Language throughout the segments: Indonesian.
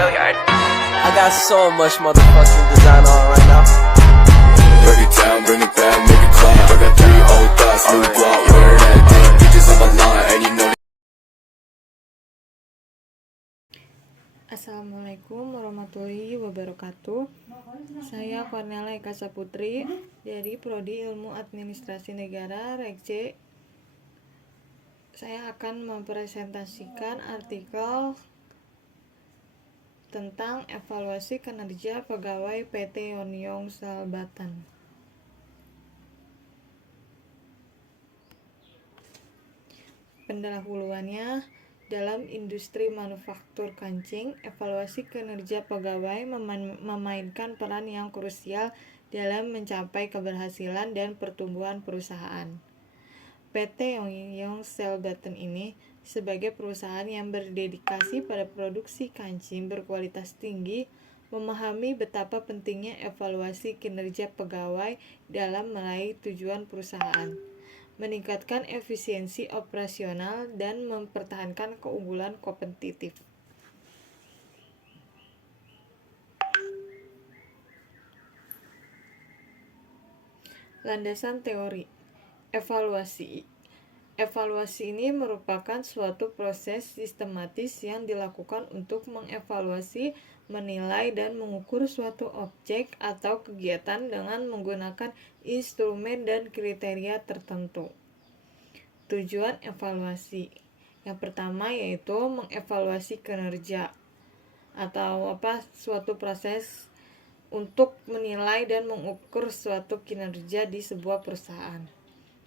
I got so much motherfucking design on right now. Break it down, bring it back, make it clap. I got 3 old thoughts, new block, where that damn bitches on my line, and you know. Assalamualaikum warahmatullahi wabarakatuh. Saya Cornelia Eka Saputri dari Prodi Ilmu Administrasi Negara Rekce. Saya akan mempresentasikan artikel tentang evaluasi kinerja pegawai PT Yonyong Salbatan. Pendahuluannya, dalam industri manufaktur kancing, evaluasi kinerja pegawai memainkan peran yang krusial dalam mencapai keberhasilan dan pertumbuhan perusahaan. PT Yonyong Salbatan ini sebagai perusahaan yang berdedikasi pada produksi kancing berkualitas tinggi, memahami betapa pentingnya evaluasi kinerja pegawai dalam meraih tujuan perusahaan, meningkatkan efisiensi operasional, dan mempertahankan keunggulan kompetitif. Landasan teori Evaluasi ini merupakan suatu proses sistematis yang dilakukan untuk mengevaluasi, menilai, dan mengukur suatu objek atau kegiatan dengan menggunakan instrumen dan kriteria tertentu. Tujuan evaluasi yang pertama yaitu mengevaluasi kinerja atau suatu proses untuk menilai dan mengukur suatu kinerja di sebuah perusahaan.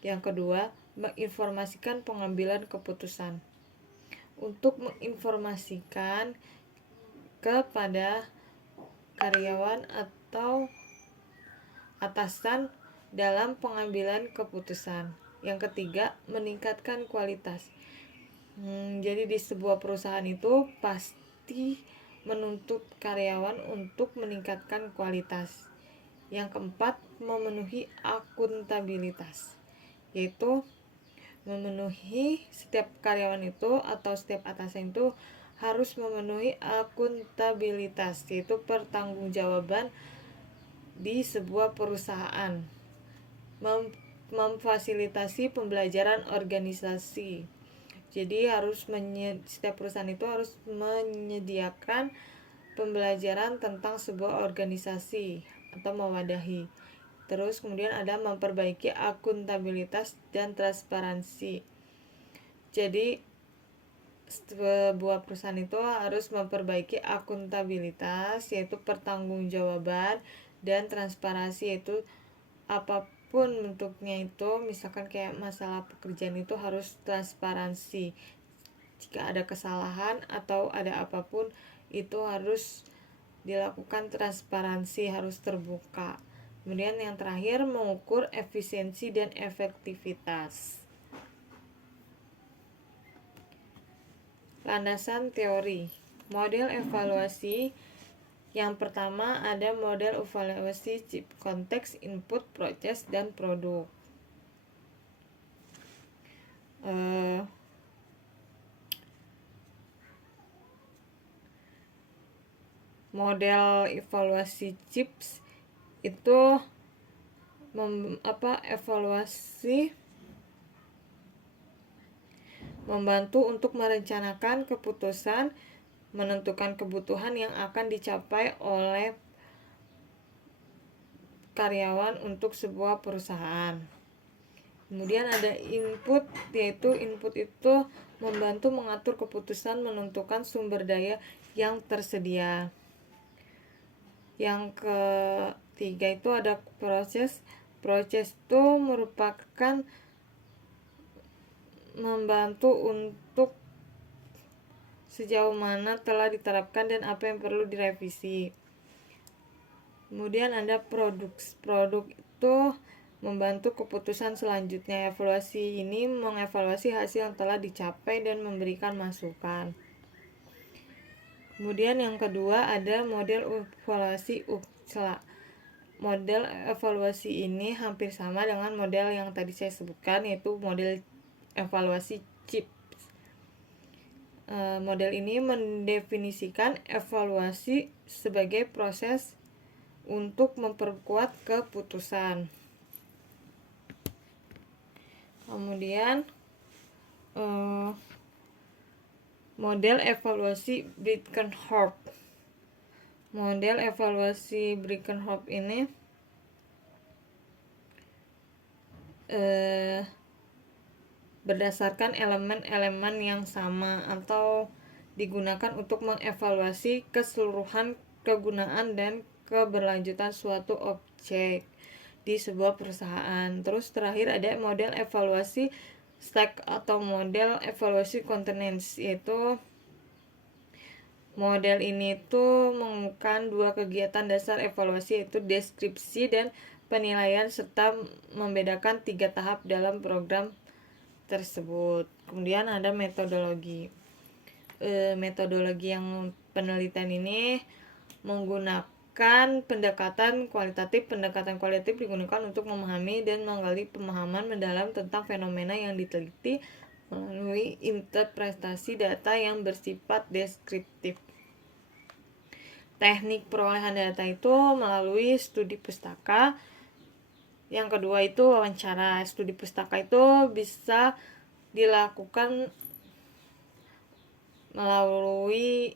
Yang kedua, menginformasikan pengambilan keputusan. Untuk menginformasikan kepada karyawan atau atasan dalam pengambilan keputusan. Yang ketiga, meningkatkan kualitas. Jadi di sebuah perusahaan itu pasti menuntut karyawan untuk meningkatkan kualitas. Yang keempat, memenuhi akuntabilitas, yaitu memenuhi setiap karyawan itu atau setiap atasan itu harus memenuhi akuntabilitas, yaitu pertanggungjawaban di sebuah perusahaan. Memfasilitasi pembelajaran organisasi. Jadi setiap perusahaan itu harus menyediakan pembelajaran tentang sebuah organisasi atau mewadahi. Terus kemudian ada memperbaiki akuntabilitas dan transparansi. Jadi sebuah perusahaan itu harus memperbaiki akuntabilitas, yaitu pertanggungjawaban, dan transparansi, yaitu apapun bentuknya itu, misalkan kayak masalah pekerjaan itu harus transparansi. Jika ada kesalahan atau ada apapun itu harus dilakukan transparansi, harus terbuka. Kemudian yang terakhir, mengukur efisiensi dan efektivitas. Landasan teori. Model evaluasi. Yang pertama ada model evaluasi CIP, konteks, input, proses, dan produk. Model evaluasi CIPS itu evaluasi membantu untuk merencanakan keputusan, menentukan kebutuhan yang akan dicapai oleh karyawan untuk sebuah perusahaan. Kemudian ada input, yaitu input itu membantu mengatur keputusan, menentukan sumber daya yang tersedia. Yang ketiga itu ada proses. Proses itu merupakan membantu untuk sejauh mana telah diterapkan dan apa yang perlu direvisi. Kemudian ada produk. Produk itu membantu keputusan selanjutnya. Evaluasi ini mengevaluasi hasil yang telah dicapai dan memberikan masukan. Kemudian yang kedua ada model evaluasi UCLA. Model evaluasi ini hampir sama dengan model yang tadi saya sebutkan, yaitu model evaluasi CIPS. Model ini mendefinisikan evaluasi sebagai proses untuk memperkuat keputusan. Kemudian model evaluasi Birkenhoff. Model evaluasi Birkenhoff ini berdasarkan elemen-elemen yang sama atau digunakan untuk mengevaluasi keseluruhan kegunaan dan keberlanjutan suatu objek di sebuah perusahaan. Terus terakhir ada model evaluasi stack atau model evaluasi continuance, yaitu model ini tuh menggunakan dua kegiatan dasar evaluasi, yaitu deskripsi dan penilaian, serta membedakan 3 tahap dalam program tersebut. Kemudian ada metodologi. Metodologi yang penelitian ini menggunakan pendekatan kualitatif. Pendekatan kualitatif digunakan untuk memahami dan menggali pemahaman mendalam tentang fenomena yang diteliti melalui interpretasi data yang bersifat deskriptif. Teknik perolehan data itu melalui studi pustaka. Yang kedua itu wawancara. Studi pustaka itu bisa dilakukan melalui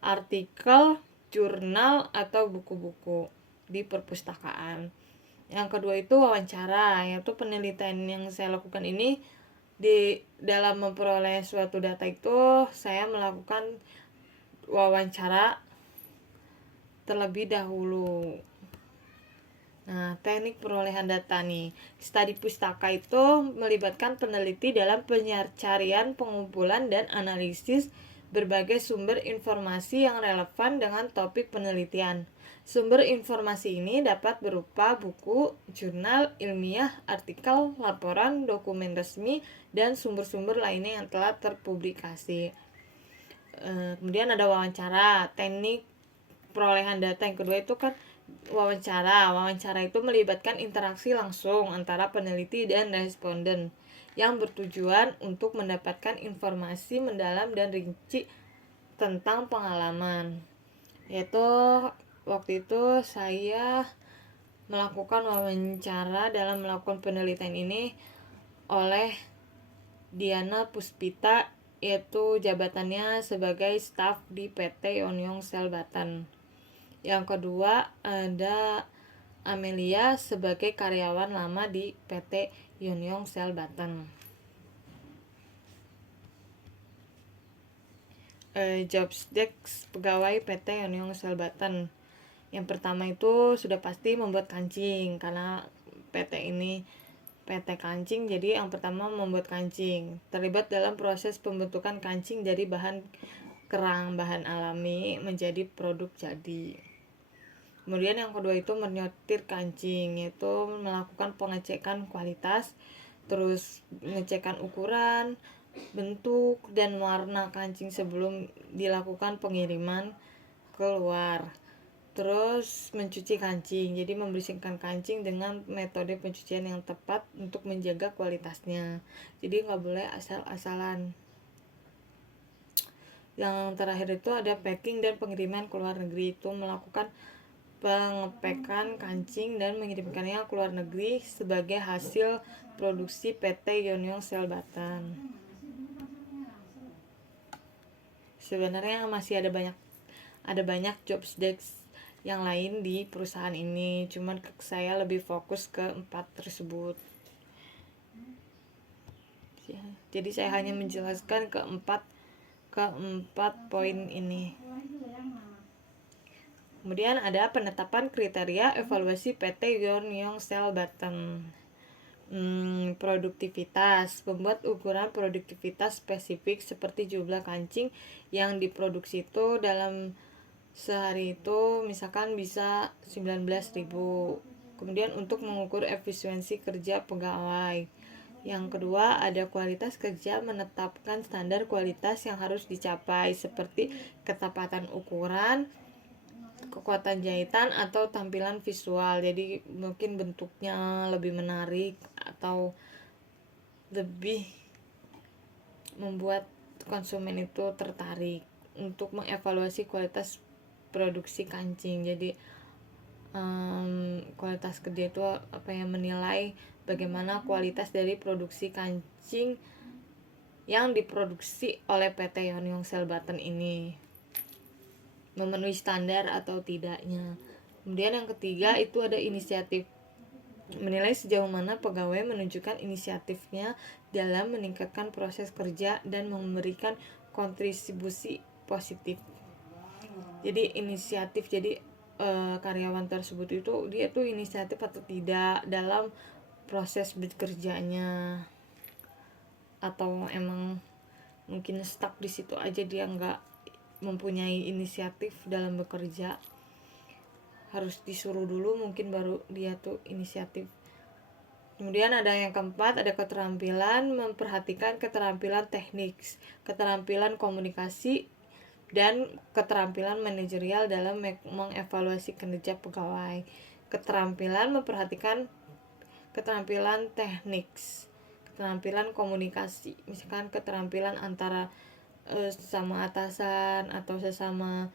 artikel, jurnal, atau buku-buku di perpustakaan. Yang kedua itu wawancara, yaitu penelitian yang saya lakukan ini di dalam memperoleh suatu data itu saya melakukan wawancara terlebih dahulu. Nah, teknik perolehan data nih. Studi pustaka itu melibatkan peneliti dalam pencarian, pengumpulan, dan analisis berbagai sumber informasi yang relevan dengan topik penelitian. Sumber informasi ini dapat berupa buku, jurnal ilmiah, artikel, laporan, dokumen resmi, dan sumber-sumber lainnya yang telah terpublikasi. Kemudian ada wawancara. Teknik perolehan data yang kedua itu kan wawancara. Wawancara itu melibatkan interaksi langsung antara peneliti dan responden yang bertujuan untuk mendapatkan informasi mendalam dan rinci tentang pengalaman. Yaitu waktu itu saya melakukan wawancara dalam melakukan penelitian ini oleh Diana Puspita, yaitu jabatannya sebagai staf di PT Yonyong Sel Batan. Yang kedua ada Amelia sebagai karyawan lama di PT Yonyong Sel Batan. Jobs desk pegawai PT Yonyong Sel Batan. Yang pertama itu sudah pasti membuat kancing, karena PT ini PT kancing, jadi yang pertama membuat kancing. Terlibat dalam proses pembentukan kancing dari bahan kerang, bahan alami menjadi produk jadi. Kemudian yang kedua itu menyortir kancing, yaitu melakukan pengecekan kualitas, terus pengecekan ukuran, bentuk, dan warna kancing sebelum dilakukan pengiriman keluar. Terus mencuci kancing, jadi membersihkan kancing dengan metode pencucian yang tepat untuk menjaga kualitasnya. Jadi nggak boleh asal-asalan. Yang terakhir itu ada packing dan pengiriman ke luar negeri, itu melakukan pengepekan kancing dan mengirimkannya ke luar negeri sebagai hasil produksi PT Yonyong Sel Batan. Sebenarnya masih ada banyak jobs desk yang lain di perusahaan ini, cuman saya lebih fokus ke 4 tersebut. Jadi saya hanya menjelaskan keempat poin ini. Kemudian ada penetapan kriteria evaluasi PT Yonyong Sel Batan. Produktivitas, membuat ukuran produktivitas spesifik seperti jumlah kancing yang diproduksi itu dalam sehari itu misalkan bisa 19.000. Kemudian untuk mengukur efisiensi kerja pegawai. Yang kedua ada kualitas kerja, menetapkan standar kualitas yang harus dicapai seperti ketepatan ukuran, kekuatan jahitan, atau tampilan visual. Jadi mungkin bentuknya lebih menarik atau lebih membuat konsumen itu tertarik untuk mengevaluasi kualitas produksi kancing. Jadi kualitas kerja itu menilai bagaimana kualitas dari produksi kancing yang diproduksi oleh PT Yonyongsel Button ini, memenuhi standar atau tidaknya. Kemudian yang ketiga itu ada inisiatif, menilai sejauh mana pegawai menunjukkan inisiatifnya dalam meningkatkan proses kerja dan memberikan kontribusi positif. Jadi inisiatif, jadi karyawan tersebut itu dia tuh inisiatif atau tidak dalam proses bekerjanya, atau emang mungkin stuck di situ aja, dia nggak mempunyai inisiatif dalam bekerja. Harus disuruh dulu mungkin baru dia tuh inisiatif. Kemudian ada yang keempat, ada keterampilan, memperhatikan keterampilan teknik, keterampilan komunikasi, dan keterampilan manajerial dalam mengevaluasi kinerja pegawai. Keterampilan memperhatikan keterampilan teknik, keterampilan komunikasi, misalkan keterampilan antara sesama atasan atau sesama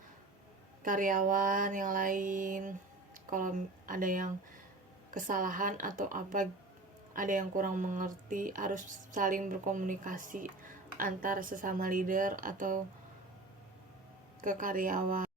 karyawan yang lain. Kalau ada yang kesalahan atau ada yang kurang mengerti, harus saling berkomunikasi antar sesama leader atau ke karyawan.